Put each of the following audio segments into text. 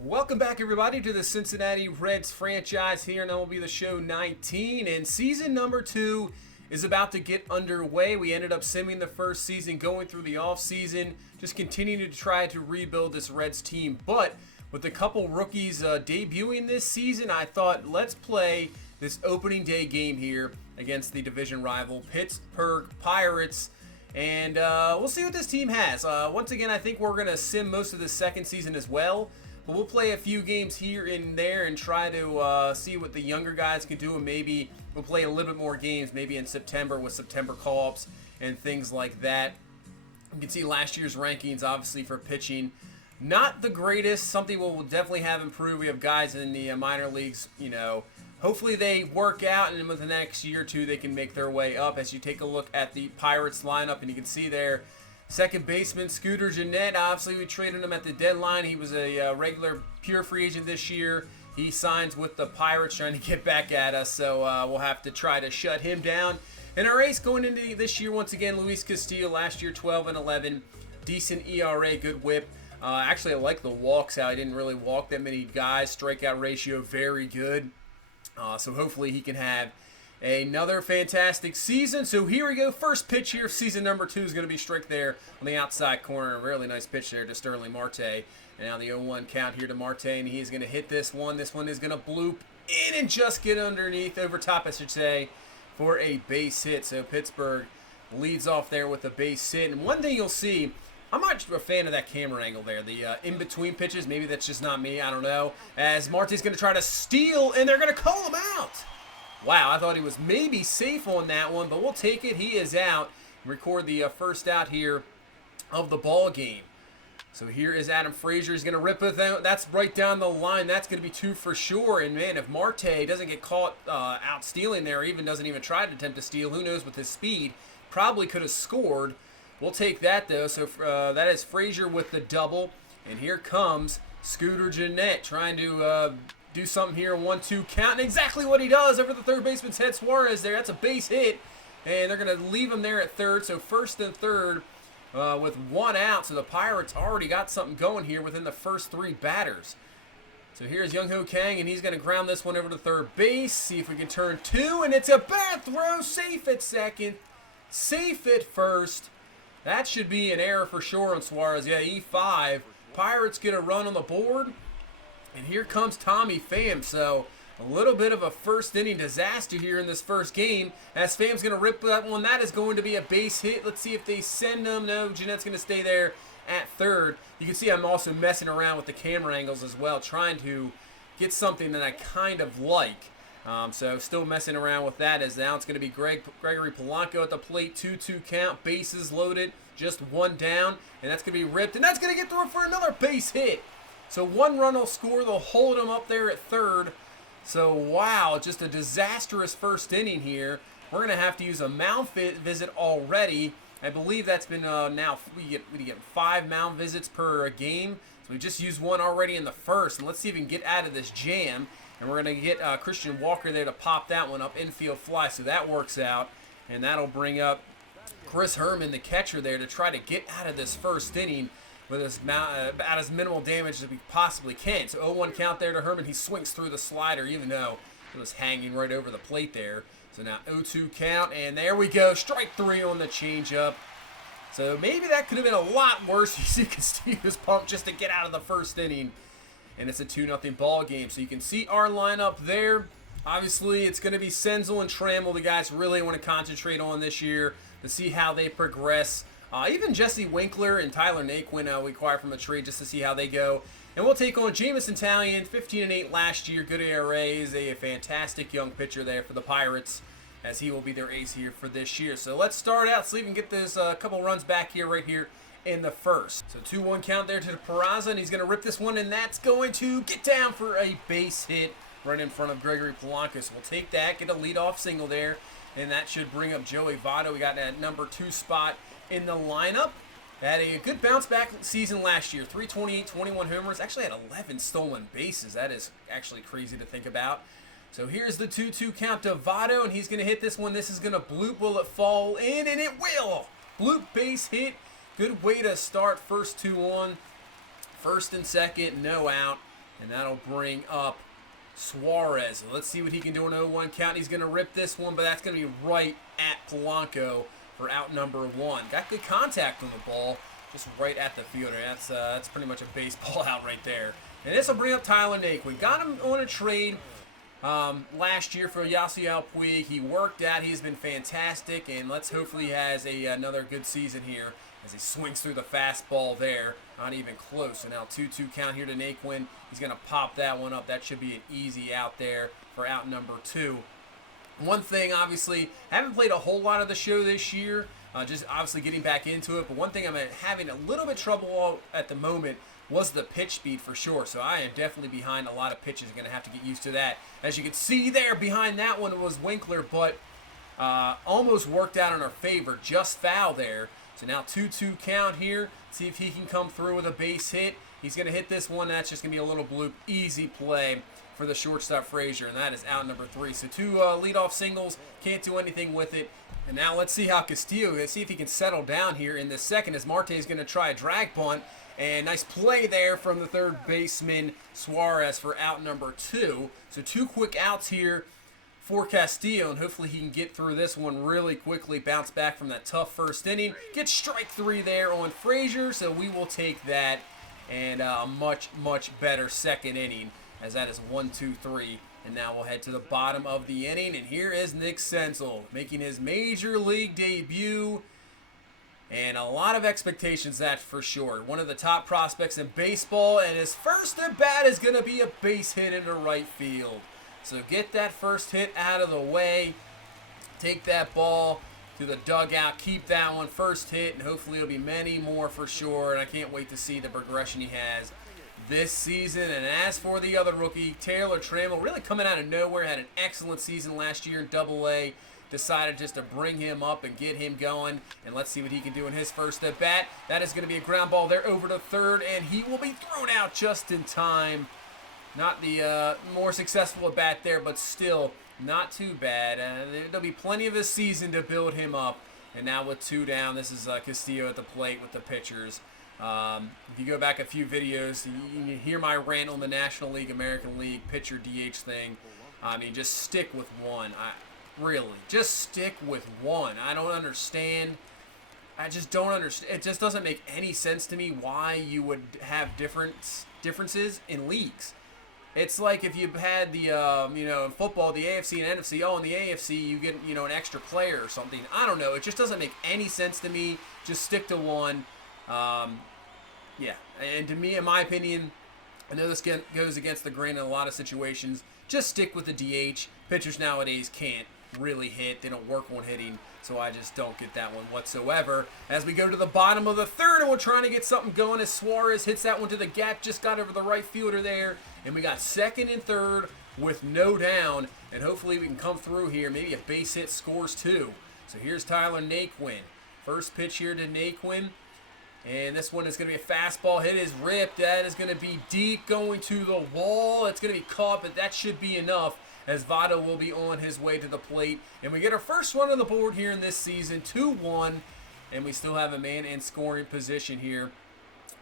Welcome back, everybody, to the Cincinnati Reds franchise here in MLB The Show 19. And season number 2 is about to get underway. We ended up simming the first season, going through the offseason, just continuing to try to rebuild this Reds team. But with a couple rookies debuting this season, I thought let's play this opening day game here against the division rival Pittsburgh Pirates. And we'll see what this team has. Once again, I think we're going to sim most of the second season as well. But we'll play a few games here and there and try to see what the younger guys can do. And maybe we'll play a little bit more games, maybe in September with September call-ups and things like that. You can see last year's rankings, obviously, for pitching. Not the greatest. Something we'll definitely have improved. We have guys in the minor leagues, hopefully they work out, and within the next year or two, they can make their way up. As you take a look at the Pirates lineup, and you can see there, second baseman, Scooter Gennett. Obviously, we traded him at the deadline. He was a regular pure free agent this year. He signs with the Pirates, trying to get back at us, so we'll have to try to shut him down. And our ace going into this year, once again, Luis Castillo. Last year, 12-11. Decent ERA, good whip. Actually, I like the walks out. He didn't really walk that many guys. Strikeout ratio, very good. So hopefully he can have another fantastic season. So here we go. First pitch here. Season number 2 is going to be strict there on the outside corner. A really nice pitch there to Sterling Marte. And now the 0-1 count here to Marte, and he's going to hit this one. This one is going to bloop in and just get underneath, over top, I should say, for a base hit. So Pittsburgh leads off there with a base hit. And one thing you'll see, I'm not a fan of that camera angle there. The in-between pitches, maybe that's just not me. I don't know. As Marte's going to try to steal, and they're going to call him out. Wow, I thought he was maybe safe on that one, but we'll take it. He is out. Record the first out here of the ball game. So here is Adam Frazier. He's going to rip it. That's right down the line. That's going to be 2 for sure. And, man, if Marte doesn't get caught out stealing there, or even doesn't even try to attempt to steal, who knows with his speed, probably could have scored. We'll take that, though. So that is Frazier with the double. And here comes Scooter Gennett trying to do something here. 1-2 count. And exactly what he does over the third baseman's head. Suarez there. That's a base hit. And they're going to leave him there at third. So first and third with 1 out. So the Pirates already got something going here within the first 3 batters. So here's Young-Ho Kang, and he's going to ground this one over to third base. See if we can turn 2. And it's a bad throw. Safe at second. Safe at first. That should be an error for sure on Suarez. Yeah, E5. Pirates get a run on the board. And here comes Tommy Pham. So a little bit of a first inning disaster here in this first game. As Pham's going to rip that one. That is going to be a base hit. Let's see if they send him. No, Gennett's going to stay there at third. You can see I'm also messing around with the camera angles as well, trying to get something that I kind of like. So still messing around with that, as now it's going to be Gregory Polanco at the plate. 2-2 count, bases loaded, just 1 down, and that's going to be ripped, and that's going to get through for another base hit. So 1 run will score. They'll hold him up there at third. So wow, just a disastrous first inning here. We're going to have to use a mound visit already. I believe that's been now we get 5 mound visits per game. So we just used 1 already in the first, and let's see if we can get out of this jam. And we're going to get Christian Walker there to pop that one up, infield fly, so that works out. And that'll bring up Chris Herman, the catcher, there to try to get out of this first inning with about as minimal damage as we possibly can. So 0-1 count there to Herman. He swings through the slider, even though it was hanging right over the plate there. So now 0-2 count, and there we go. Strike 3 on the changeup. So maybe that could have been a lot worse. You see Castillo's pumped just to get out of the first inning. And it's a 2-0 ball game. So you can see our lineup there. Obviously, it's going to be Senzel and Trammell, the guys really want to concentrate on this year to see how they progress. Even Jesse Winkler and Tyler Naquin we acquired from a trade just to see how they go. And we'll take on Jameson Taillon, 15-8 last year. Good ERA. He's a fantastic young pitcher there for the Pirates, as he will be their ace here for this year. So let's start out, see if we can get this couple runs back here, right here in the first. So 2-1 count there to Peraza, and he's going to rip this one, and that's going to get down for a base hit right in front of Gregory Polanco. So we'll take that, get a leadoff single there, and that should bring up Joey Votto. We got that number 2 spot in the lineup. Had a good bounce back season last year. 328, 21 homers. Actually had 11 stolen bases. That is actually crazy to think about. So here's the 2-2 count to Votto, and he's going to hit this one. This is going to bloop. Will it fall in? And it will. Bloop base hit. Good way to start first 2 on. First and second, no out. and that'll bring up Suarez. Let's see what he can do in 0-1 count. He's going to rip this one, but that's going to be right at Polanco for out number 1. Got good contact on the ball, just right at the fielder. That's pretty much a baseball out right there. And this will bring up Tyler Naquin. Got him on a trade last year for Yasiel Puig. He worked out. He's been fantastic, and let's hopefully he has another good season here as he swings through the fastball there. Not even close. So now 2-2 count here to Naquin. He's going to pop that one up. That should be an easy out there for out number 2. One thing, obviously, I haven't played a whole lot of the show this year, just obviously getting back into it. But one thing I'm having a little bit trouble at the moment was the pitch speed for sure. So I am definitely behind a lot of pitches. I'm going to have to get used to that. As you can see there, behind that one was Winkler, but almost worked out in our favor. Just foul there. So now 2-2 count here. See if he can come through with a base hit. He's going to hit this one. That's just going to be a little bloop. Easy play for the shortstop Frazier, and that is out number 3. So 2 leadoff singles. Can't do anything with it. And now let's see how Castillo, let's see if he can settle down here in this second as Marte is going to try a drag bunt. And nice play there from the third baseman Suarez for out number 2. So 2 quick outs here for Castillo, and hopefully he can get through this one really quickly, bounce back from that tough first inning, get strike 3 there on Frazier, so we will take that, and a much, much better second inning, as that is 1-2-3, and now we'll head to the bottom of the inning, and here is Nick Senzel, making his major league debut, and a lot of expectations, that's for sure. One of the top prospects in baseball, and his first at bat is going to be a base hit into right field. So get that first hit out of the way, take that ball to the dugout, keep that one first hit, and hopefully it'll be many more for sure. And I can't wait to see the progression he has this season. And as for the other rookie, Taylor Trammell, really coming out of nowhere, had an excellent season last year in Double-A. Decided just to bring him up and get him going, and let's see what he can do in his first at bat. That is going to be a ground ball there over to third, and he will be thrown out just in time. Not the more successful at bat there, but still not too bad. There'll be plenty of a season to build him up. And now with 2 down, this is Castillo at the plate with the pitchers. If you go back a few videos, you can hear my rant on the National League, American League pitcher DH thing. I mean, just stick with one. Really, just stick with one. I don't understand. I just don't understand. It just doesn't make any sense to me why you would have differences in leagues. It's like if you had the, in football, the AFC and NFC. Oh, in the AFC, you get, an extra player or something. I don't know. It just doesn't make any sense to me. Just stick to one. Yeah. And to me, in my opinion, I know this goes against the grain in a lot of situations. Just stick with the DH. Pitchers nowadays can't really hit. They don't work on hitting. So I just don't get that one whatsoever. As we go to the bottom of the third, and we're trying to get something going as Suarez hits that one to the gap. Just got over the right fielder there. And we got second and third with no down. And hopefully we can come through here. Maybe a base hit scores 2. So here's Tyler Naquin. First pitch here to Naquin. And this one is going to be a fastball. Hit is ripped. That is going to be deep going to the wall. It's going to be caught, but that should be enough, as Votto will be on his way to the plate. And we get our first run on the board here in this season, 2-1. And we still have a man in scoring position here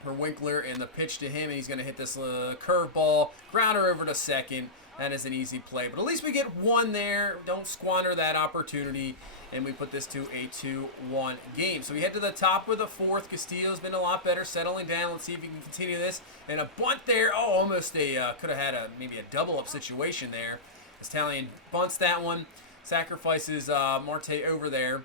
for Winkler. And the pitch to him, and he's going to hit this curveball. Grounder over to second. That is an easy play. But at least we get one there. Don't squander that opportunity. And we put this to a 2-1 game. So we head to the top of the fourth. Castillo's been a lot better, settling down. Let's see if he can continue this. And a bunt there. Oh, almost could have had maybe a double-up situation there. Italian bunts that one, sacrifices Marte over there.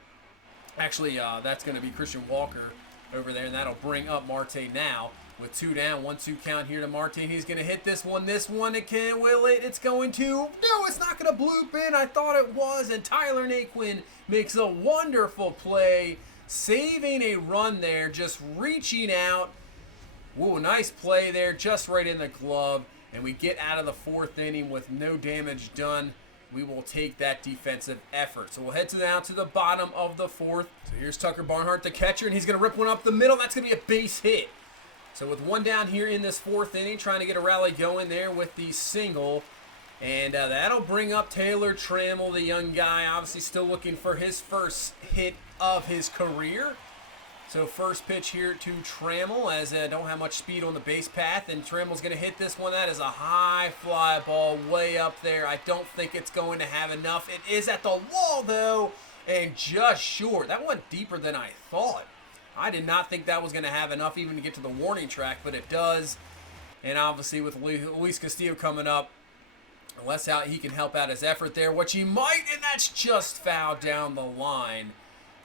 Actually, that's going to be Christian Walker over there, and that'll bring up Marte now with 2 down, 1-2 count here to Marte. He's going to hit this one, it can, will it? It's going to, no, it's not going to bloop in. I thought it was, and Tyler Naquin makes a wonderful play, saving a run there, just reaching out. Whoa, nice play there, just right in the glove. And we get out of the fourth inning with no damage done. We will take that defensive effort. So we'll head down to the bottom of the fourth. So here's Tucker Barnhart, the catcher, and he's going to rip one up the middle. That's going to be a base hit. So with 1 down here in this fourth inning, trying to get a rally going there with the single. And that'll bring up Taylor Trammell, the young guy, obviously still looking for his first hit of his career. So first pitch here to Trammell, as don't have much speed on the base path, and Trammell's going to hit this one. That is a high fly ball way up there. I don't think it's going to have enough. It is at the wall, though, and just short. That went deeper than I thought. I did not think that was going to have enough even to get to the warning track, but it does. And obviously with Luis Castillo coming up, unless he can help out his effort there, which he might, and that's just foul down the line.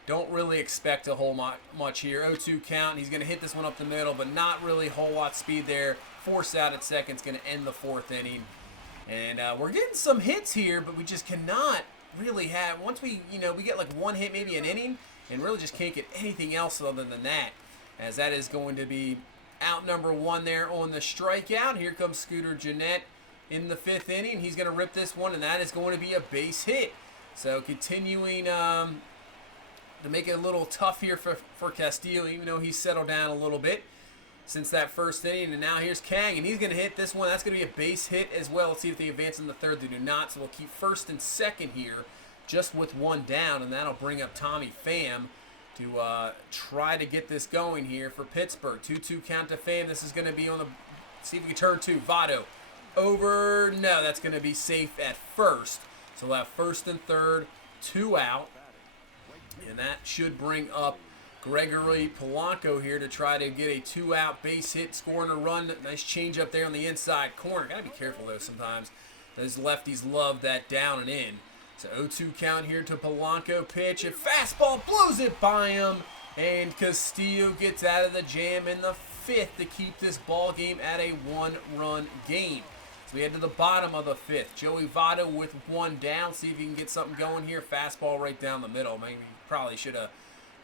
Don't really expect a whole much here. 0-2 count. He's going to hit this one up the middle, but not really a whole lot of speed there. Force out at second. It's going to end the fourth inning. And we're getting some hits here, but we just cannot really have, once we get like one hit, maybe an inning, and really just can't get anything else other than that, as that is going to be out number one there on the strikeout. Here comes Scooter Gennett in the fifth inning. He's going to rip this one, and that is going to be a base hit. So continuing to make it a little tough here for Castillo, even though he's settled down a little bit since that first inning. And now here's Kang, and he's going to hit this one. That's going to be a base hit as well. Let's see if they advance in the third. They do not, so we'll keep first and second here just with one down, and that'll bring up Tommy Pham to try to get this going here for Pittsburgh. 2-2 count to Pham. This is going to be on the, see if we can turn to Votto. Over, no, that's going to be safe at first. So we'll have first and third, 2 out. And that should bring up Gregory Polanco here to try to get a 2-out base hit, scoring a run. Nice change up there on the inside corner. Got to be careful, though, sometimes. Those lefties love that down and in. So 0-2 count here to Polanco. Pitch, and fastball blows it by him. And Castillo gets out of the jam in the fifth to keep this ball game at a 1-run game. So we head to the bottom of the fifth. Joey Votto with one down. See if he can get something going here. Fastball right down the middle. Maybe probably should have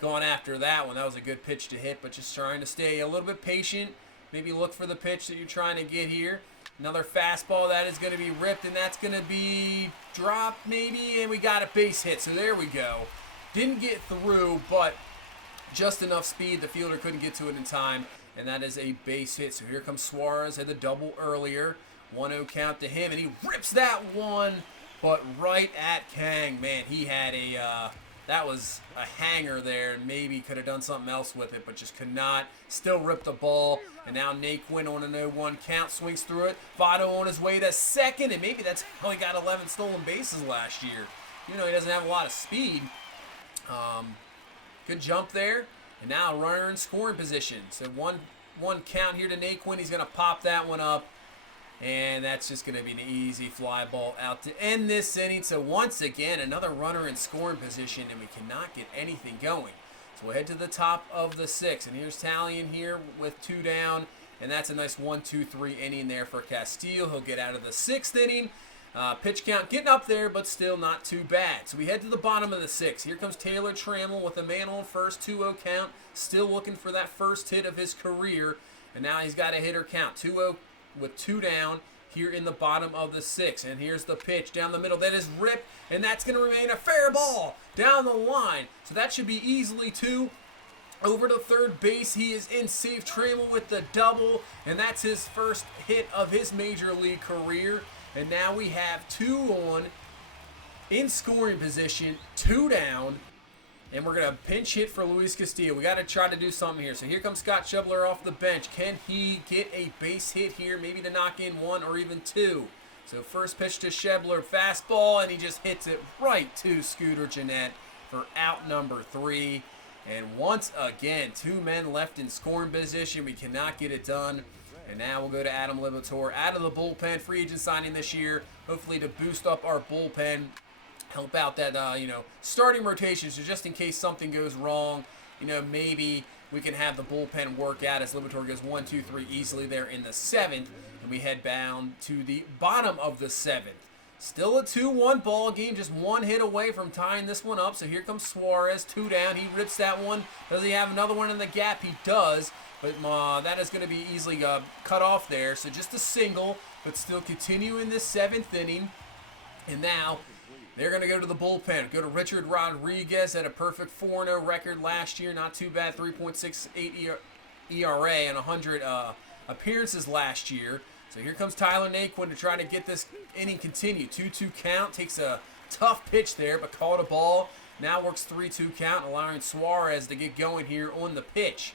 gone after that one. That was a good pitch to hit, but just trying to stay a little bit patient. Maybe look for the pitch that you're trying to get here. Another fastball that is going to be ripped, and that's going to be dropped maybe, and we got a base hit. So there we go. Didn't get through, but just enough speed. The fielder couldn't get to it in time, and that is a base hit. So here comes Suarez, had the double earlier. 1-0 count to him, and he rips that one, but right at Kang. Man, he had that was a hanger there, and maybe could have done something else with it, but just could not. Still ripped the ball, and now Naquin on an 0-1 count, swings through it. Votto on his way to second, and maybe that's how he got 11 stolen bases last year. You know, he doesn't have a lot of speed. Good jump there, and now a runner in scoring position. So one count here to Naquin. He's going to pop that one up. And that's just going to be an easy fly ball out to end this inning. So once again, another runner in scoring position, and we cannot get anything going. So we'll head to the top of the sixth. And here's Talion here with 2 down. And that's a nice 1-2-3 inning there for Castillo. He'll get out of the sixth inning. Pitch count getting up there, but still not too bad. So we head to the bottom of the sixth. Here comes Taylor Trammell with a man on first, 2-0 count. Still looking for that first hit of his career. And now he's got a hitter count, 2-0 with 2 down here in the bottom of the sixth. And here's the pitch down the middle. That is ripped, and that's going to remain a fair ball down the line. So that should be easily 2. Over to third base, he is in safe. Trammell with the double, and that's his first hit of his major league career. And now we have 2 on in scoring position, 2 down. And we're going to pinch hit for Luis Castillo. We got to try to do something here. So here comes Scott Schebler off the bench. Can he get a base hit here? Maybe to knock in 1 or even 2. So first pitch to Schebler, fastball, and he just hits it right to Scooter Gennett for out number 3. And once again, 2 men left in scoring position. We cannot get it done. And now we'll go to Adam Libator out of the bullpen. Free agent signing this year. Hopefully to boost up our bullpen. Help out that, starting rotation. So just in case something goes wrong, maybe we can have the bullpen work out as Libator goes 1, 2, 3 easily there in the 7th. And we head down to the bottom of the 7th. Still a 2-1 ball game, just 1 hit away from tying this one up. So here comes Suarez, 2 down. He rips that one. Does he have another one in the gap? He does. But that is going to be easily cut off there. So just a single, but still continue in this 7th inning. And now they're going to go to the bullpen. Go to Richard Rodriguez, had a perfect 4-0 record last year. Not too bad, 3.68 ERA and 100 appearances last year. So here comes Tyler Naquin to try to get this inning continued. 2-2 count. Takes a tough pitch there, but called a ball. Now works 3-2 count, allowing Suarez to get going here on the pitch.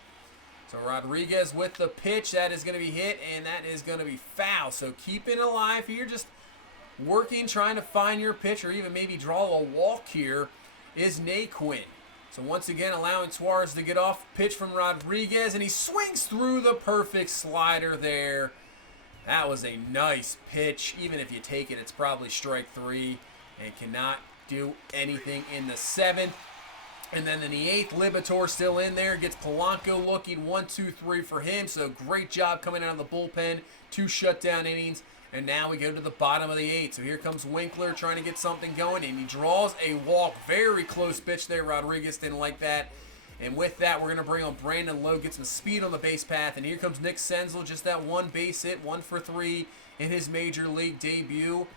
So Rodriguez with the pitch. That is going to be hit, and that is going to be foul. So keep it alive here. Just working, trying to find your pitch, or even maybe draw a walk here, is Naquin. So once again, allowing Suarez to get off. Pitch from Rodriguez, and he swings through the perfect slider there. That was a nice pitch. Even if you take it, it's probably strike 3, and cannot do anything in the 7th. And then in the 8th, Libator still in there. Gets Polanco looking. 1-2-3 for him. So great job coming out of the bullpen. 2 shutdown innings. And now we go to the bottom of the 8th. So here comes Winkler trying to get something going. And he draws a walk. Very close pitch there. Rodriguez didn't like that. And with that, we're going to bring on Brandon Lowe. Get some speed on the base path. And here comes Nick Senzel. Just that 1 base hit. 1 for 3 in his major league debut.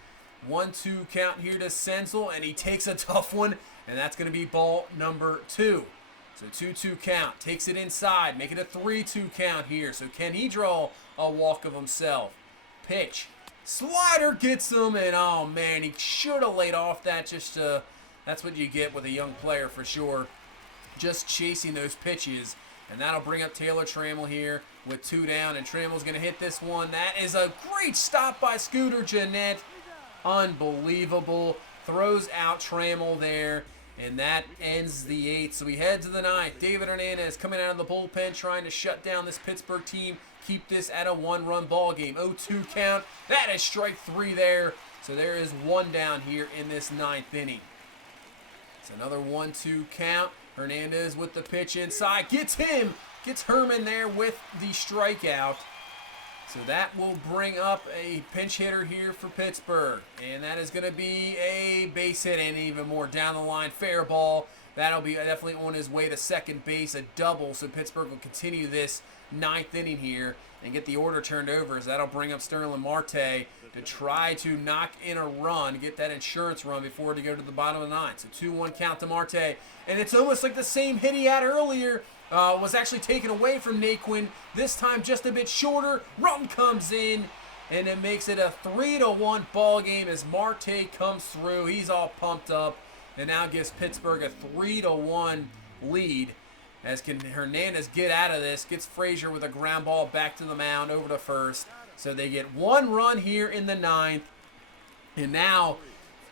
1-2 count here to Senzel. And he takes a tough one. And that's going to be ball number 2. So 2-2 count. Takes it inside. Make it a 3-2 count here. So can he draw a walk of himself? Pitch. Slider gets him. And oh man, he should have laid off that. That's what you get with a young player for sure. Just chasing those pitches. And that'll bring up Taylor Trammell here with 2 down. And Trammell's going to hit this one. That is a great stop by Scooter Gennett. Unbelievable. Throws out Trammell there. And that ends the 8th. So we head to the 9th. David Hernandez coming out of the bullpen trying to shut down this Pittsburgh team. Keep this at a 1-run ball game. 0-2 count. That is strike 3 there. So there is 1 down here in this 9th inning. It's another 1-2 count. Hernandez with the pitch inside. Gets him. Gets Herman there with the strikeout. So that will bring up a pinch hitter here for Pittsburgh. And that is going to be a base hit, and even more down the line. Fair ball. That'll be definitely on his way to second base. A double. So Pittsburgh will continue this 9th inning here and get the order turned over, as that'll bring up Sterling Marte to try to knock in a run, get that insurance run before to go to the bottom of the 9th. So 2-1 count to Marte. And it's almost like the same hit he had earlier. Was actually taken away from Naquin. This time just a bit shorter. Run comes in, and it makes it a 3-1 ball game as Marte comes through. He's all pumped up, and now gives Pittsburgh a 3-1 lead. As can Hernandez get out of this, gets Frazier with a ground ball back to the mound over to first. So they get 1 run here in the 9th, and now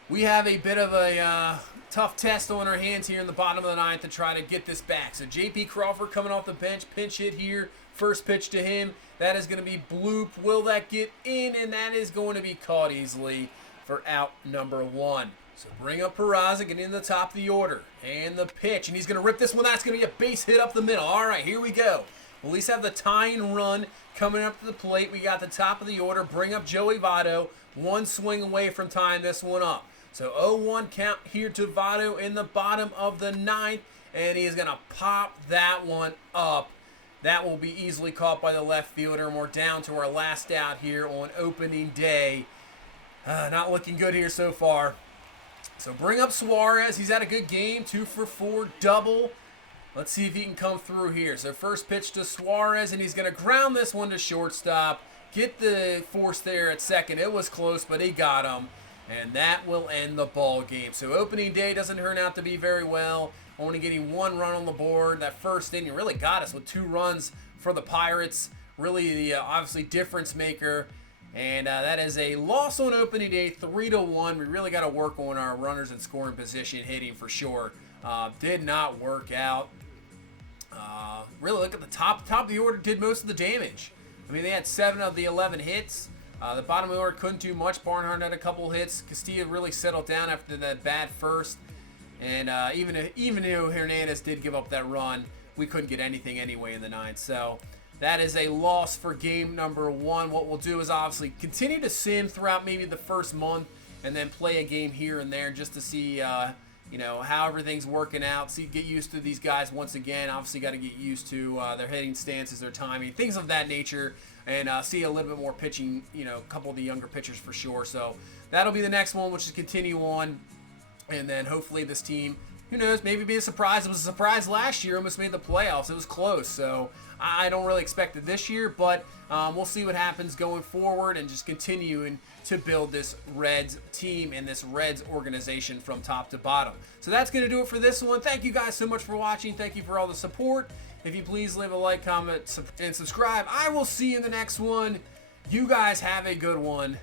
we have a bit of a tough test on our hands here in the bottom of the 9th to try to get this back. So J.P. Crawford coming off the bench, pinch hit here. First pitch to him. That is going to be bloop. Will that get in? And that is going to be caught easily for out number 1. So bring up Peraza, get in the top of the order. And the pitch. And he's going to rip this one. That's going to be a base hit up the middle. All right, here we go. We'll at least have the tying run coming up to the plate. We got the top of the order. Bring up Joey Votto. 1 swing away from tying this one up. So 0-1 count here to Votto in the bottom of the 9th. And he is going to pop that one up. That will be easily caught by the left fielder. And we're down to our last out here on opening day. Not looking good here so far. So bring up Suarez. He's had a good game. 2 for 4 double. Let's see if he can come through here. So first pitch to Suarez, and he's going to ground this one to shortstop. Get the force there at second. It was close, but he got him. And that will end the ball game. So opening day doesn't turn out to be very well. Only getting 1 run on the board. That first inning really got us with 2 runs for the Pirates. Really the obviously difference maker. And that is a loss on opening day, 3-1. We really got to work on our runners in scoring position hitting for sure. Did not work out. Really look at the top of the order did most of the damage. I mean, they had 7 of the 11 hits. The bottom of the order couldn't do much. Barnhart had a couple hits. Castillo really settled down after that bad first. And even though Hernandez did give up that run, we couldn't get anything anyway in the 9th. So that is a loss for game number 1. What we'll do is obviously continue to sim throughout maybe the first month and then play a game here and there just to see how everything's working out. Get used to these guys once again. Obviously got to get used to their hitting stances, their timing, things of that nature, and see a little bit more pitching, a couple of the younger pitchers for sure. So that'll be the next one, which is continue on, and then hopefully this team who knows, maybe be a surprise. It was a surprise last year, almost made the playoffs. It was close, so I don't really expect it this year, but we'll see what happens going forward and just continuing to build this Reds team and this Reds organization from top to bottom. So that's going to do it for this one. Thank you guys so much for watching. Thank you for all the support. If you please leave a like, comment, and subscribe. I will see you in the next one. You guys have a good one.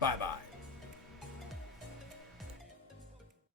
Bye-bye.